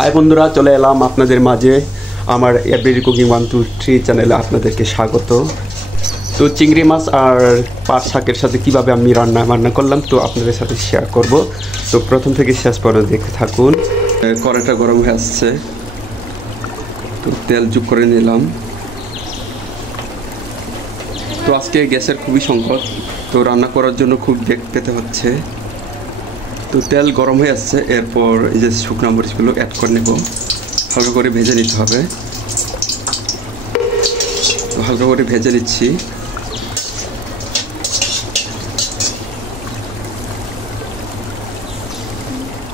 High বন্ধুরা, চলে এলাম আপনাদের মাঝে আমার এভরি কুকিং 123 চ্যানেলে আপনাদেরকে স্বাগত। তো চিংড়ি মাছ আর পাট শাকের সাথে কিভাবে আমি রান্না করলাম তো আপনাদের সাথে শেয়ার করব। তো প্রথম থেকে শেষ পর্যন্ত দেখতে থাকুন। কড়াইটা গরম হয়ে আসছে, তো তেল যোগ করে নিলাম। তো আজকে গ্যাসের খুবই সংকট, তো রান্না করার জন্য খুব বেগ পেতে হচ্ছে। তো তেল গরম হয়ে আসছে, এরপর এই যে শুকনো মরিচগুলো অ্যাড করে নেব। হালকা করে ভেজে নিতে হবে, তো হালকা করে ভেজে নিচ্ছি।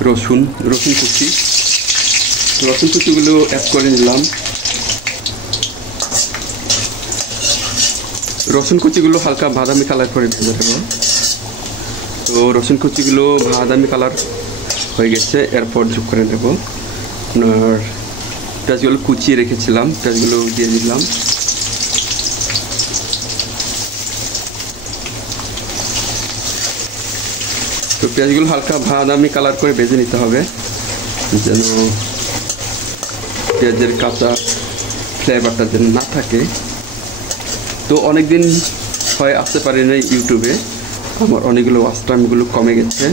রসুন কুচিগুলো অ্যাড করে নিলাম। রসুন কুচিগুলো হালকা বাদামি কালার করে ভেজে নেব। তো রসুন কুচিগুলো বাদামি কালার হয়ে গেছে, এরপর যোগ করে নেব আপনার পেঁয়াজগুলো কুচিয়ে রেখেছিলাম, পেঁয়াজগুলো দিয়ে দিলাম। তো পেঁয়াজগুলো হালকা বাদামি কালার করে ভেজে নিতে হবে, যেন পেঁয়াজের কাঁচা ফ্লেভারটা যেন না থাকে। তো অনেক দিন হয় আসতে পারি না ইউটিউবে, আমার অনেকগুলো ওয়াচ টাইমগুলো কমে গেছে।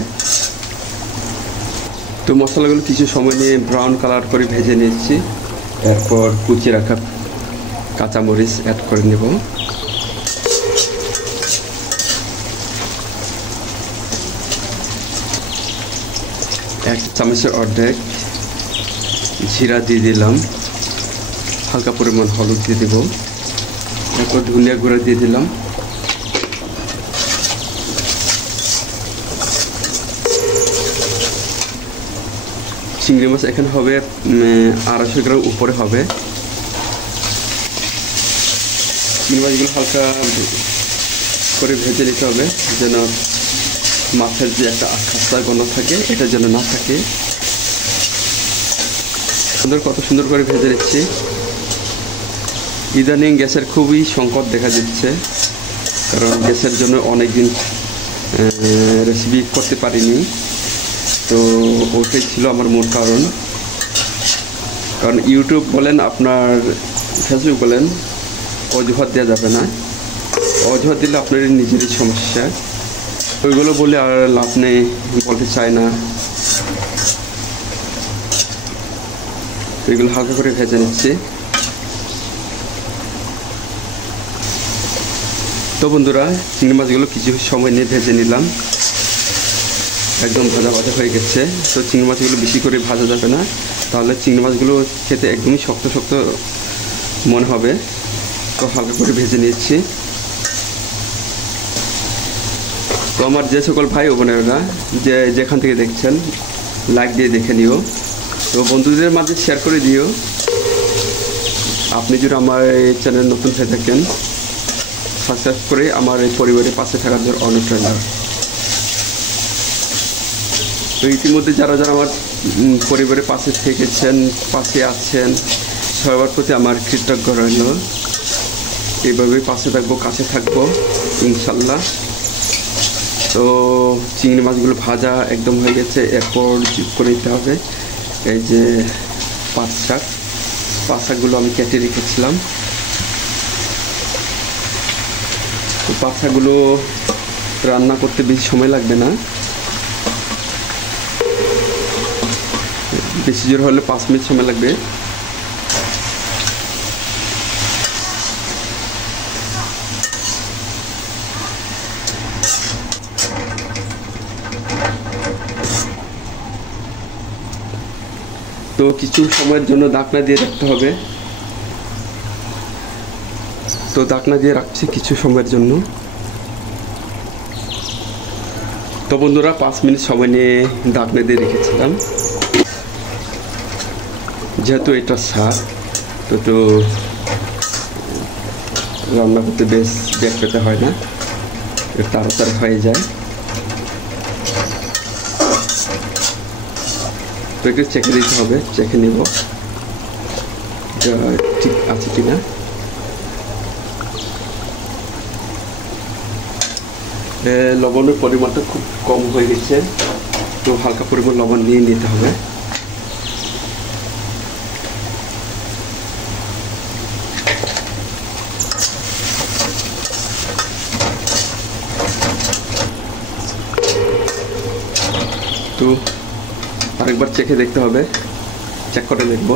তো মশলাগুলো কিছু সময় নিয়ে ব্রাউন কালার করে ভেজে নিচ্ছি, এরপর কুচিয়ে রাখা কাঁচামরিচ অ্যাড করে নেব। এক চামচের অর্ধেক জিরা দিয়ে দিলাম, হালকা পরিমাণ হলুদ দিয়ে দেব, এরপর ধনিয়া গুঁড়া দিয়ে দিলাম। চিংড়ি মাছ এখানে হবে 250 গ্রাম উপরে হবে। চিংড়ি মাছগুলো হালকা করে ভেজে নিতে হবে, যেন মাছের যে একটা আখাস্তা গন্ধ থাকে এটা যেন না থাকে। কত সুন্দর করে ভেজে নিচ্ছি। ইদানিং গ্যাসের খুবই সংকট দেখা দিচ্ছে, কারণ গ্যাসের জন্য অনেক দিন রেসিপি করতে পারিনি। তো ওটাই ছিল আমার মূল কারণ ইউটিউব বলেন আপনার ফেসবুক বলেন, অজুহাত দেওয়া যাবে না। অজুহাত দিলে আপনার নিজেরই সমস্যা, ওইগুলো বলে আর লাভ নেই, বলতে চাই না। এগুলো হালকা করে ভেজে নিচ্ছি। তো বন্ধুরা, চিংড়ি মাছগুলো কিছু সময় নিয়ে ভেজে নিলাম, একদম ভাজা হয়ে গেছে। তো চিংড়ি মাছগুলো বেশি করে ভাজা যাবে না, তাহলে চিংড়ি মাছগুলো খেতে একদমই শক্ত শক্ত মনে হবে। তো হালকা করে ভেজে নিচ্ছি। তো আমার যে সকল ভাই ও বোনেরা যেখান থেকে দেখছেন, লাইক দিয়ে দেখে নিও, তো বন্ধুদের মাঝে শেয়ার করে দিও। আপনি যদি আমার এই চ্যানেল নতুন হয়ে থাকেন, সাবস্ক্রাইব করে আমার এই পরিবারের পাশে থাকার জন্য অনুরোধ রইল। তো ইতিমধ্যে যারা আমার পরিবারের পাশে থেকেছেন, পাশে আছেন, সবার প্রতি আমার কৃতজ্ঞ রইল। এইভাবেই পাশে থাকবো, কাছে থাকবো ইনশাল্লাহ। তো চিংড়ি মাছগুলো ভাজা একদম হয়ে গেছে, এরপর যোগ করে দিতে হবে এই যে পাট শাকগুলো আমি কেটে রেখেছিলাম। তো পাট শাকগুলো রান্না করতে বেশি সময় লাগবে না, বেশি জোর হলে 5 মিনিট সময় লাগবে। তো কিছু সময়ের জন্য ঢাকনা দিয়ে রাখতে হবে। তো ঢাকনা দিয়ে রাখছি কিছু সময়ের জন্য। তো বন্ধুরা, 5 মিনিট সময় নিয়ে ঢাকনা দিয়ে রেখেছিলাম। যেহেতু এটা শাক, তো রান্না করতে বেশ বেগ পেতে হয় না, তাড়াতাড়ি হয়ে যায়। তো একটু চেখে দিতে হবে, চেখে নেব ঠিক আছে কিনা। লবণের পরিমাণটা খুব কম হয়ে গেছে, তো হালকা পরিমাণ লবণ নিয়ে নিতে হবে। আরেকবার চেখে দেখতে হবে, চেক করে দেখব।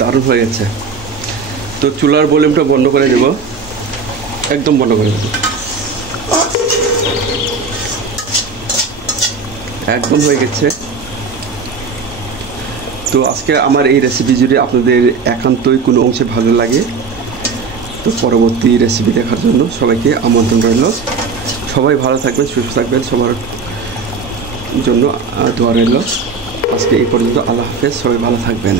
দারুণ হয়ে গেছে। তো চুলার ভলিউমটা বন্ধ করে দেব, একদম বন্ধ করে দেব। একদম হয়ে গেছে। তো আজকে আমার এই রেসিপি যদি আপনাদের একান্তই কোনো অংশে ভালো লাগে, তো পরবর্তী রেসিপি দেখার জন্য সবাইকে আমন্ত্রণ রইল। সবাই ভালো থাকবেন, সুস্থ থাকবেন, সবার জন্য দোয়া রইল। আজকে এই পর্যন্ত। আল্লাহ হাফেজ, সবাই ভালো থাকবেন।